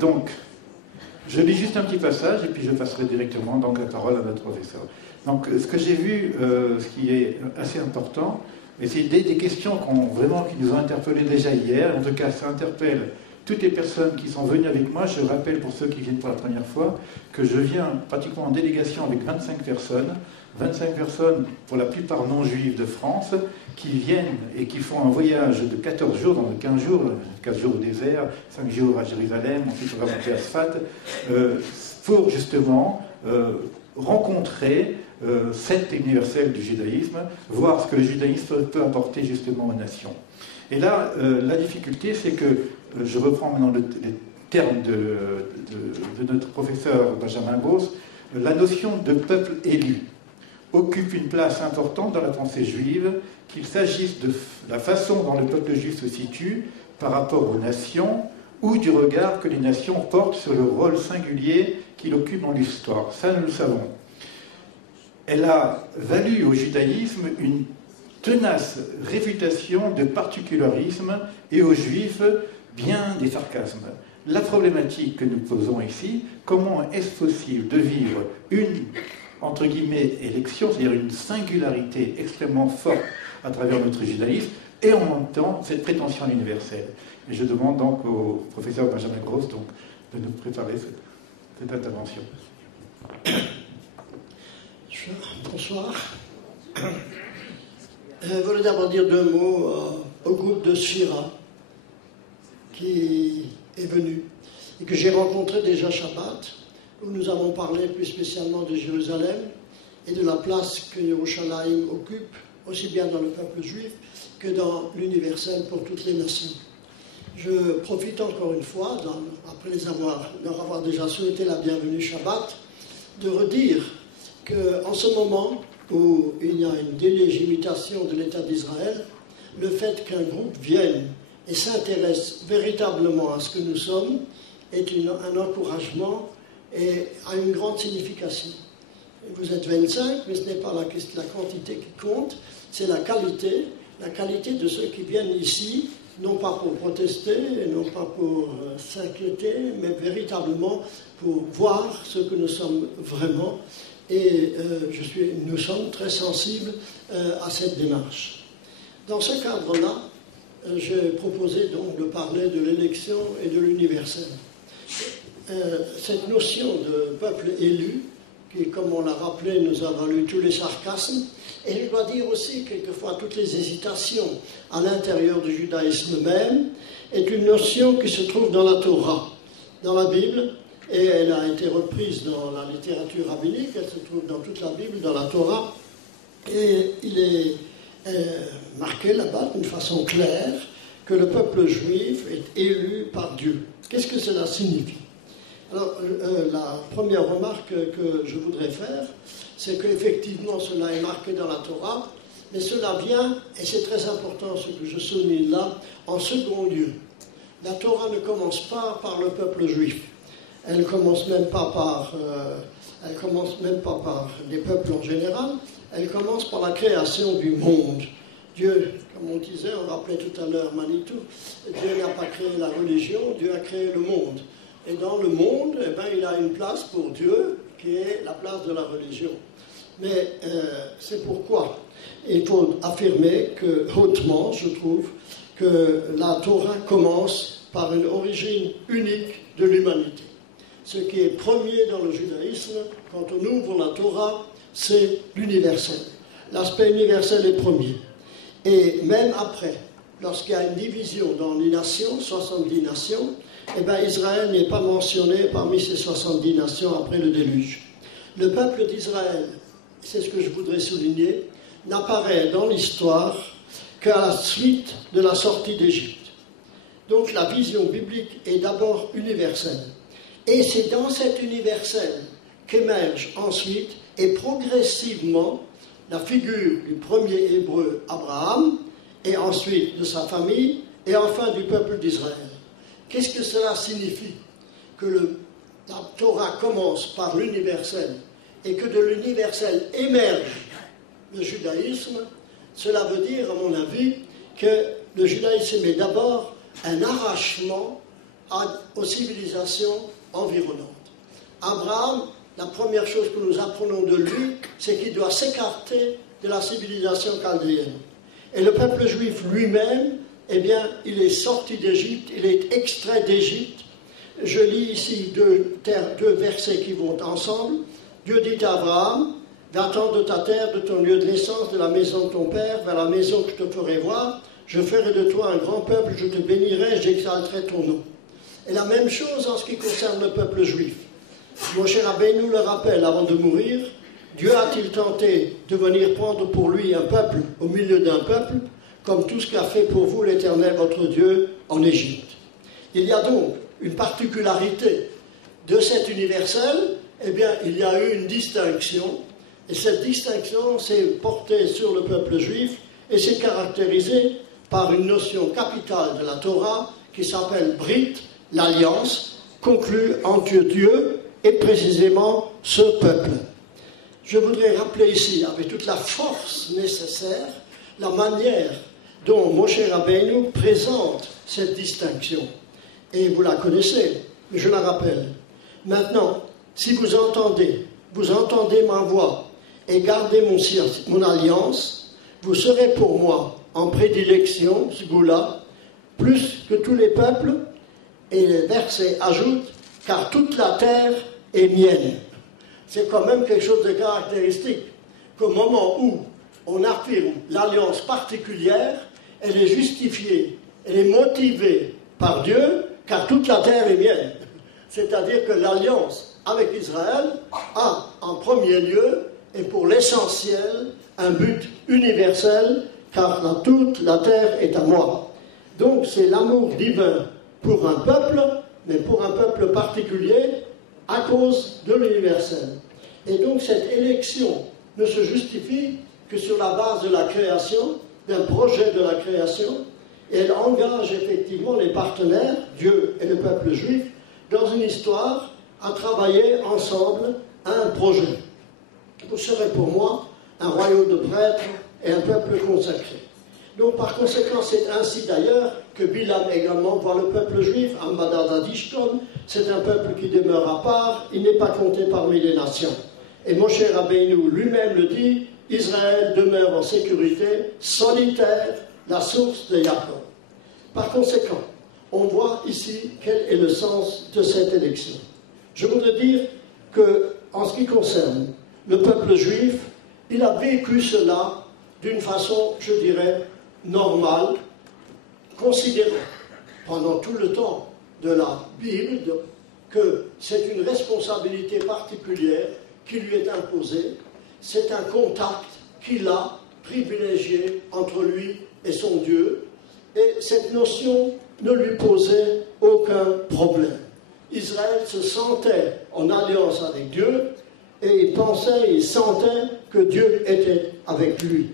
Donc, je lis juste un petit passage et puis je passerai directement donc, la parole à notre professeur. Donc, ce que j'ai vu, ce qui est assez important, et c'est des questions qui nous ont interpellés déjà hier. En tout cas, ça interpelle toutes les personnes qui sont venues avec moi. Je rappelle pour ceux qui viennent pour la première fois que je viens pratiquement en délégation avec 25 personnes. 25 personnes, pour la plupart non juives de France, qui viennent et qui font un voyage de 14 jours, donc de 15 jours, 4 jours au désert, 5 jours à Jérusalem, ensuite on va monter à Sfat, pour justement rencontrer cette universelle du judaïsme, voir ce que le judaïsme peut apporter justement aux nations. Et là, la difficulté, c'est que, je reprends maintenant les termes de notre professeur Benjamin Gauss, la notion de peuple élu occupe une place importante dans la pensée juive, qu'il s'agisse de la façon dont le peuple juif se situe par rapport aux nations, ou du regard que les nations portent sur le rôle singulier qu'il occupe dans l'histoire. Ça, nous le savons. Elle a valu au judaïsme une tenace réfutation de particularisme et aux juifs bien des sarcasmes. La problématique que nous posons ici, comment est-ce possible de vivre une, entre guillemets, élection, c'est-à-dire une singularité extrêmement forte à travers notre judaïsme, et en même temps cette prétention à l'universel. Et je demande donc au professeur Benjamin Gauss donc, de nous préparer cette intervention. Bonsoir. Je voulais d'abord dire 2 mots au groupe de Sphira qui est venu et que j'ai rencontré déjà Shabbat, où nous avons parlé plus spécialement de Jérusalem et de la place que Yerushalayim occupe, aussi bien dans le peuple juif que dans l'universel pour toutes les nations. Je profite encore une fois, après leur avoir déjà souhaité la bienvenue Shabbat, de redire qu'en ce moment où il y a une délégitimation de l'État d'Israël, le fait qu'un groupe vienne et s'intéresse véritablement à ce que nous sommes est un encouragement et a une grande signification. Vous êtes 25, mais ce n'est pas la quantité qui compte, c'est la qualité de ceux qui viennent ici, non pas pour protester, non pas pour s'inquiéter, mais véritablement pour voir ce que nous sommes vraiment. Et nous sommes très sensibles à cette démarche. Dans ce cadre-là, j'ai proposé donc de parler de l'élection et de l'universel. Cette notion de peuple élu, qui, comme on l'a rappelé, nous a valu tous les sarcasmes, et je dois dire aussi quelquefois toutes les hésitations à l'intérieur du judaïsme même, est une notion qui se trouve dans la Torah, dans la Bible, et elle a été reprise dans la littérature rabbinique, elle se trouve dans toute la Bible, dans la Torah, et il est marqué là-bas d'une façon claire que le peuple juif est élu par Dieu. Qu'est-ce que cela signifie? Alors, la première remarque que je voudrais faire, c'est qu'effectivement cela est marqué dans la Torah, mais cela vient, et c'est très important ce que je souligne là, en second lieu. La Torah ne commence pas par le peuple juif. Elle ne commence même pas par les peuples en général, elle commence par la création du monde. Dieu, comme on disait, on rappelait tout à l'heure Manitou, Dieu n'a pas créé la religion, Dieu a créé le monde. Et dans le monde, il a une place pour Dieu, qui est la place de la religion. Mais c'est pourquoi il faut affirmer que, hautement, je trouve, que la Torah commence par une origine unique de l'humanité. Ce qui est premier dans le judaïsme, quand on ouvre la Torah, c'est l'universel. L'aspect universel est premier. Et même après, lorsqu'il y a une division dans les nations, 70 nations, Israël n'est pas mentionné parmi ces 70 nations après le déluge. Le peuple d'Israël, c'est ce que je voudrais souligner, n'apparaît dans l'histoire qu'à la suite de la sortie d'Égypte. Donc la vision biblique est d'abord universelle. Et c'est dans cet universel qu'émerge ensuite et progressivement la figure du premier hébreu Abraham, et ensuite de sa famille, et enfin du peuple d'Israël. Qu'est-ce que cela signifie? Que la Torah commence par l'universel, et que de l'universel émerge le judaïsme. Cela veut dire, à mon avis, que le judaïsme est d'abord un arrachement aux civilisations environnantes. Abraham, la première chose que nous apprenons de lui, c'est qu'il doit s'écarter de la civilisation chaldéenne. Et le peuple juif lui-même, eh bien, il est sorti d'Égypte, il est extrait d'Égypte. Je lis ici deux versets qui vont ensemble. Dieu dit à Abraham, va-t'en de ta terre, de ton lieu de naissance, de la maison de ton père, vers la maison que je te ferai voir. Je ferai de toi un grand peuple, je te bénirai, j'exalterai ton nom. Et la même chose en ce qui concerne le peuple juif. Moshe Rabbeinu le rappelle avant de mourir, Dieu a-t-il tenté de venir prendre pour lui un peuple au milieu d'un peuple, comme tout ce qu'a fait pour vous l'Éternel votre Dieu en Égypte. Il y a donc une particularité de cet universel, eh bien, il y a eu une distinction, et cette distinction s'est portée sur le peuple juif, et s'est caractérisée par une notion capitale de la Torah, qui s'appelle Brit, l'alliance, conclue entre Dieu et précisément ce peuple. Je voudrais rappeler ici, avec toute la force nécessaire, la manière dont Moshe Rabbeinu présente cette distinction. Et vous la connaissez, mais je la rappelle. Maintenant, si vous entendez ma voix et gardez mon alliance, vous serez pour moi en prédilection, Sgoula, plus que tous les peuples. Et le verset ajoute, car toute la terre est mienne. C'est quand même quelque chose de caractéristique, qu'au moment où on affirme l'alliance particulière, elle est justifiée, elle est motivée par Dieu, car toute la terre est mienne. C'est-à-dire que l'alliance avec Israël a en premier lieu, et pour l'essentiel, un but universel, car toute la terre est à moi. Donc c'est l'amour divin pour un peuple, mais pour un peuple particulier, à cause de l'universel. Et donc cette élection ne se justifie que sur la base de la création, d'un projet de la création, et elle engage effectivement les partenaires, Dieu et le peuple juif, dans une histoire à travailler ensemble à un projet. Vous serez pour moi un royaume de prêtres et un peuple consacré. Donc par conséquent, c'est ainsi d'ailleurs que Bilam également voit le peuple juif, Ambadadadishton, c'est un peuple qui demeure à part, il n'est pas compté parmi les nations. Et Moshe Rabbeinu lui-même le dit, Israël demeure en sécurité, solitaire, la source de Jacob. Par conséquent, on voit ici quel est le sens de cette élection. Je voudrais dire que, en ce qui concerne le peuple juif, il a vécu cela d'une façon, je dirais, normale, considérant pendant tout le temps de la Bible que c'est une responsabilité particulière qui lui est imposée, c'est un contact qu'il a privilégié entre lui et son Dieu, et cette notion ne lui posait aucun problème. Israël se sentait en alliance avec Dieu, et il pensait, il sentait que Dieu était avec lui.